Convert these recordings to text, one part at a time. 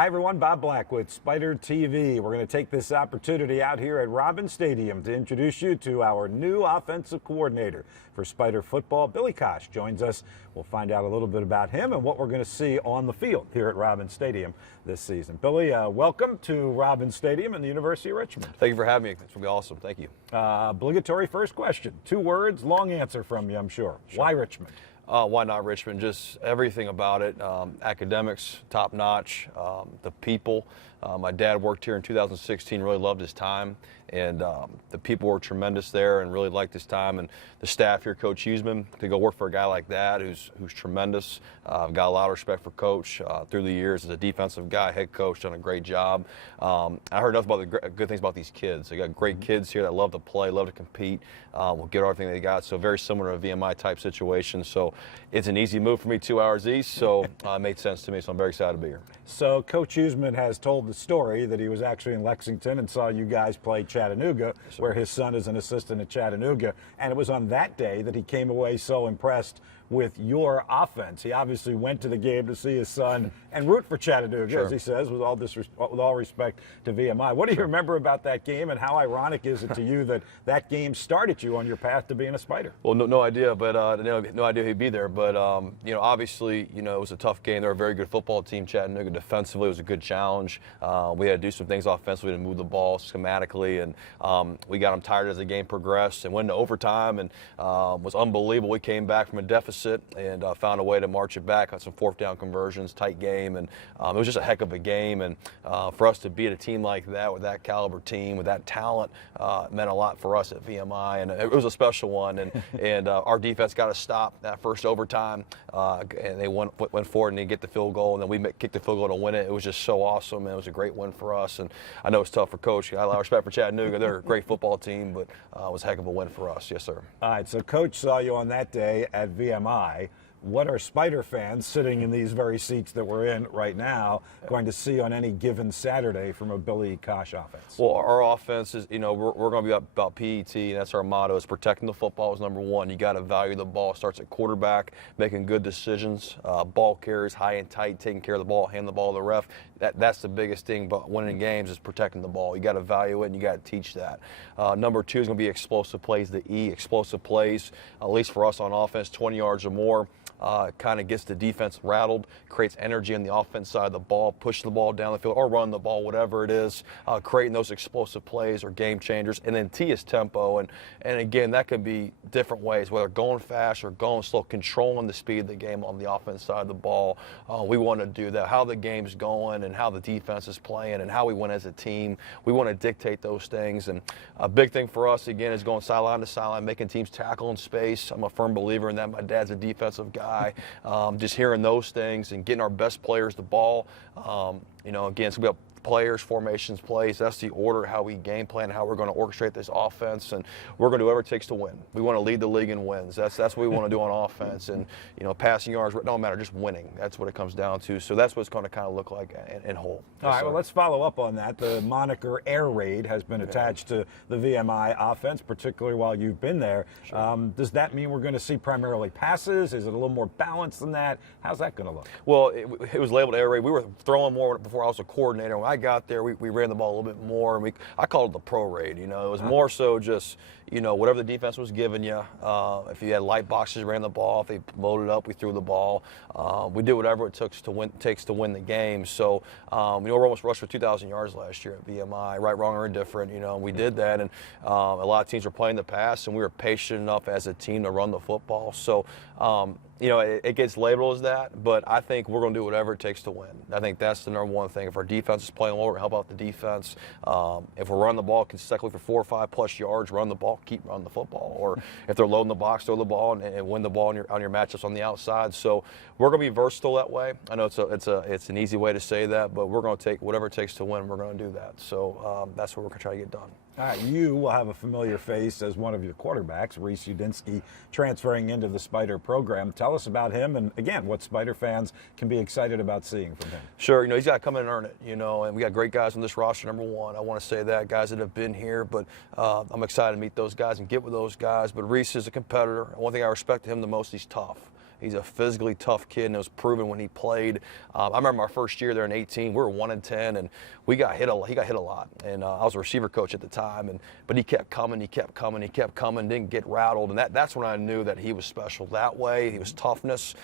Hi, everyone. Bob Black with Spider TV. We're going to take this opportunity out here at Robin Stadium to introduce you to our new offensive coordinator for Spider football. Billy Cosh joins us. We'll find out a little bit about him and what we're going to see on the field here at Robin Stadium this season. Billy, welcome to Robin Stadium and the University of Richmond. Thank you for having me. It's going to be awesome. Thank you. Obligatory first question. 2 words, long answer from you, I'm sure. Why Richmond? Why not Richmond? Just everything about it. Academics, top notch. The people. My dad worked here in 2016, really loved his time. And the people were tremendous there and really liked his time. And the staff here, Coach Huseman, to go work for a guy like that who's tremendous. I've got a lot of respect for Coach through the years as a defensive guy, head coach, done a great job. I heard nothing but the good things about these kids. They got great kids here that love to play, love to compete, will get everything they got. So very similar to a VMI type situation. So it's an easy move for me, 2 hours east. So it made sense to me. So I'm very excited to be here. So Coach Huseman has told the story that he was actually in Lexington and saw you guys play Chattanooga, where his son is an assistant at Chattanooga. And it was on that day that he came away so impressed with your offense. He obviously went to the game to see his son and root for Chattanooga, as he says, with all respect to VMI. What do you remember about that game, and how ironic is it to you that that game started you on your path to being a Spider? Well, no idea, but no idea he'd be there. But obviously, it was a tough game. They're a very good football team. Chattanooga defensively was a good challenge. We had to do some things offensively to move the ball schematically, and we got them tired as the game progressed and went into overtime, and was unbelievable. We came back from a deficit and found a way to march it back on some 4th down conversions, tight game, and it was just a heck of a game. And for us to beat a team like that with that caliber team, with that talent, meant a lot for us at VMI, and it was a special one. And our defense got a stop that first overtime, and they went forward and they get the field goal, and then we kicked the field goal to win it. It was just so awesome, and it was a great win for us. And I know it's tough for Coach. I have a lot of respect for Chattanooga. They're a great football team, but it was a heck of a win for us. Yes, sir. All right, so Coach saw you on that day at VMI. What are Spider fans sitting in these very seats that we're in right now going to see on any given Saturday from a Billy Cosh offense? Well, our offense is, we're going to be about PET, and that's our motto, is protecting the football is number one. You got to value the ball. It starts at quarterback, making good decisions, ball carries, high and tight, taking care of the ball, hand the ball to the ref. That's the biggest thing about winning games is protecting the ball. You got to value it, and you got to teach that. Number 2 is going to be explosive plays, the E, explosive plays, at least for us on offense, 20 yards or more. Kind of gets the defense rattled, creates energy on the offense side of the ball, push the ball down the field or run the ball, whatever it is, creating those explosive plays or game changers. And then T is tempo. And again, that could be different ways, whether going fast or going slow, controlling the speed of the game on the offense side of the ball. We want to do that, how the game's going and how the defense is playing and how we win as a team. We want to dictate those things. And a big thing for us, again, is going sideline to sideline, making teams tackle in space. I'm a firm believer in that. My dad's a defensive guy. Just hearing those things and getting our best players the ball. Again, so we have players, formations, plays. That's the order, how we game plan, how we're going to orchestrate this offense, and we're going to do whatever it takes to win. We want to lead the league in wins. That's what we want to do on offense, and passing yards don't matter, just winning. That's what it comes down to. So that's what it's going to kind of look like in whole. All right, well, let's follow up on that. The moniker Air Raid has been attached to the VMI offense, particularly while you've been there. Sure. Does that mean we're going to see primarily passes? Is it a little more balanced than that? How's that going to look? Well, it was labeled Air Raid. We were throwing more before I was a coordinator. When I got there, we ran the ball a little bit more, and I called it the pro raid. It was more so just, whatever the defense was giving you. If you had light boxes, ran the ball. If they loaded up, we threw the ball. We did whatever it takes to win the game. So, we almost rushed for 2,000 yards last year at VMI, right, wrong, or indifferent. We did that, and a lot of teams were playing the pass, and we were patient enough as a team to run the football. So, it gets labeled as that, but I think we're going to do whatever it takes to win. I think that's the number one thing. If our defense is playing well, we're going to help out the defense. If we're running the ball consistently for 4 or 5 plus yards, run the ball, keep running the football. Or if they're loading the box, throw the ball and win the ball on your matchups on the outside. So we're going to be versatile that way. I know it's an easy way to say that, but we're going to take whatever it takes to win. We're going to do that. So that's what we're going to try to get done. All right, you will have a familiar face as one of your quarterbacks, Rhys Udinsky, transferring into the Spider program. Tell us about him and, again, what Spider fans can be excited about seeing from him. Sure, he's got to come in and earn it, and we got great guys on this roster, number one. I want to say that, guys that have been here, but I'm excited to meet those guys and get with those guys. But Rhys is a competitor. One thing I respect him the most, he's tough. He's a physically tough kid, and it was proven when he played. I remember our first year there in 18, we were 1-10, and we got hit he got hit a lot. And I was a receiver coach at the time, but he kept coming, didn't get rattled, and that's when I knew that he was special that way. He was toughness,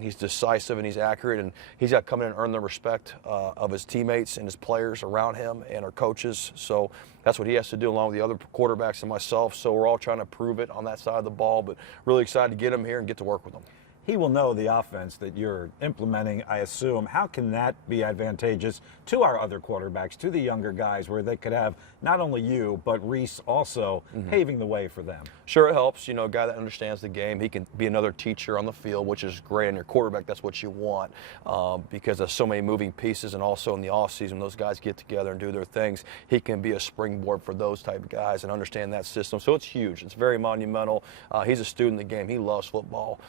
he's decisive, and he's accurate, and he's got to come in and earn the respect of his teammates and his players around him and our coaches. So that's what he has to do along with the other quarterbacks and myself. So we're all trying to prove it on that side of the ball, but really excited to get him here and get to work with him. He will know the offense that you're implementing, I assume. How can that be advantageous to our other quarterbacks, to the younger guys, where they could have not only you, but Rhys also paving the way for them? Sure, it helps. You know, a guy that understands the game, he can be another teacher on the field, which is great. And your quarterback, that's what you want, because there's so many moving pieces, and also in the offseason, those guys get together and do their things. He can be a springboard for those type of guys and understand that system. So it's huge. It's very monumental. He's a student of the game. He loves football.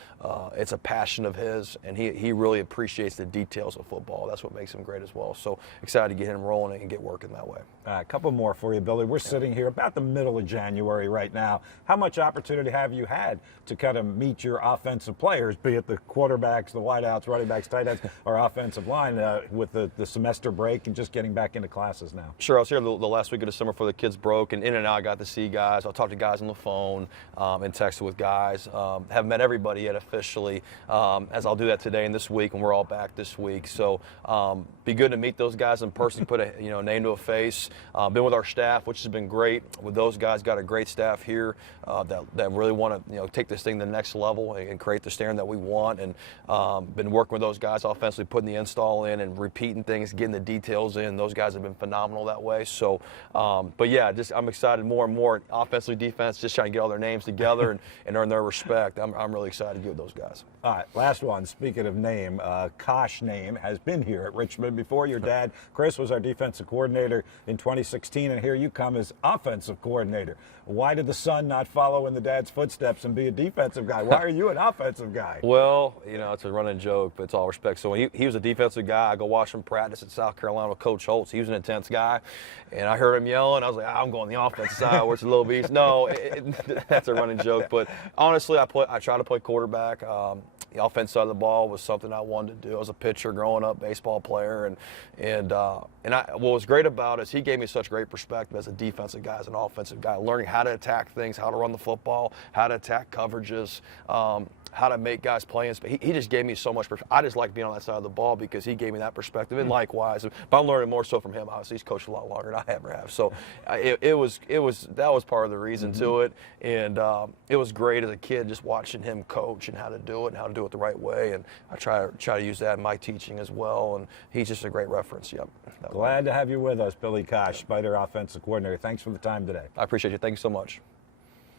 It's a passion of his, and he really appreciates the details of football. That's what makes him great as well. So excited to get him rolling and get working that way. A couple more for you, Billy. We're sitting here about the middle of January right now. How much opportunity have you had to kind of meet your offensive players, be it the quarterbacks, the wideouts, running backs, tight ends, or offensive line with the semester break and just getting back into classes now? Sure. I was here the last week of the summer before the kids broke, and in and out I got to see guys. I'll talk to guys on the phone and text with guys. Haven't met everybody yet officially, as I'll do that today and this week, and we're all back this week. So be good to meet those guys in person, put a name to a face. Been with our staff, which has been great. With those guys, got a great staff here that really want to take this thing to the next level and create the standard that we want. And been working with those guys offensively, putting the install in and repeating things, getting the details in. Those guys have been phenomenal that way. So, but yeah, I'm excited more and more. Offensively, defense, just trying to get all their names together and earn their respect. I'm really excited to get with those guys. All right, last one. Speaking of name, Cosh name has been here at Richmond before. Your dad, Chris, was our defensive coordinator in 2016, and here you come as offensive coordinator. Why did the son not follow in the dad's footsteps and be a defensive guy? Why are you an offensive guy? Well, it's a running joke, but it's all respect. So when he was a defensive guy, I go watch him practice at South Carolina with Coach Holtz. He was an intense guy, and I heard him yelling. I was like, I'm going the offensive side. Where's the little beast? No, that's a running joke. But honestly, I try to play quarterback. The offense side of the ball was something I wanted to do. I was a pitcher growing up, baseball player, and what was great about it is he gave me such great perspective as a defensive guy, as an offensive guy, learning how to attack things, how to run the football, how to attack coverages, how to make guys play. He just gave me so much perspective. I just like being on that side of the ball because he gave me that perspective, and likewise. But I'm learning more so from him. Obviously, he's coached a lot longer than I ever have. So that was part of the reason to it, and it was great as a kid just watching him coach and how to do it and how to do it the right way. And I try to use that in my teaching as well. And he's just a great reference. Yep. Glad to have you with us, Billy Cosh, Spider offensive coordinator. Thanks for the time today. I appreciate you. Thank you so much.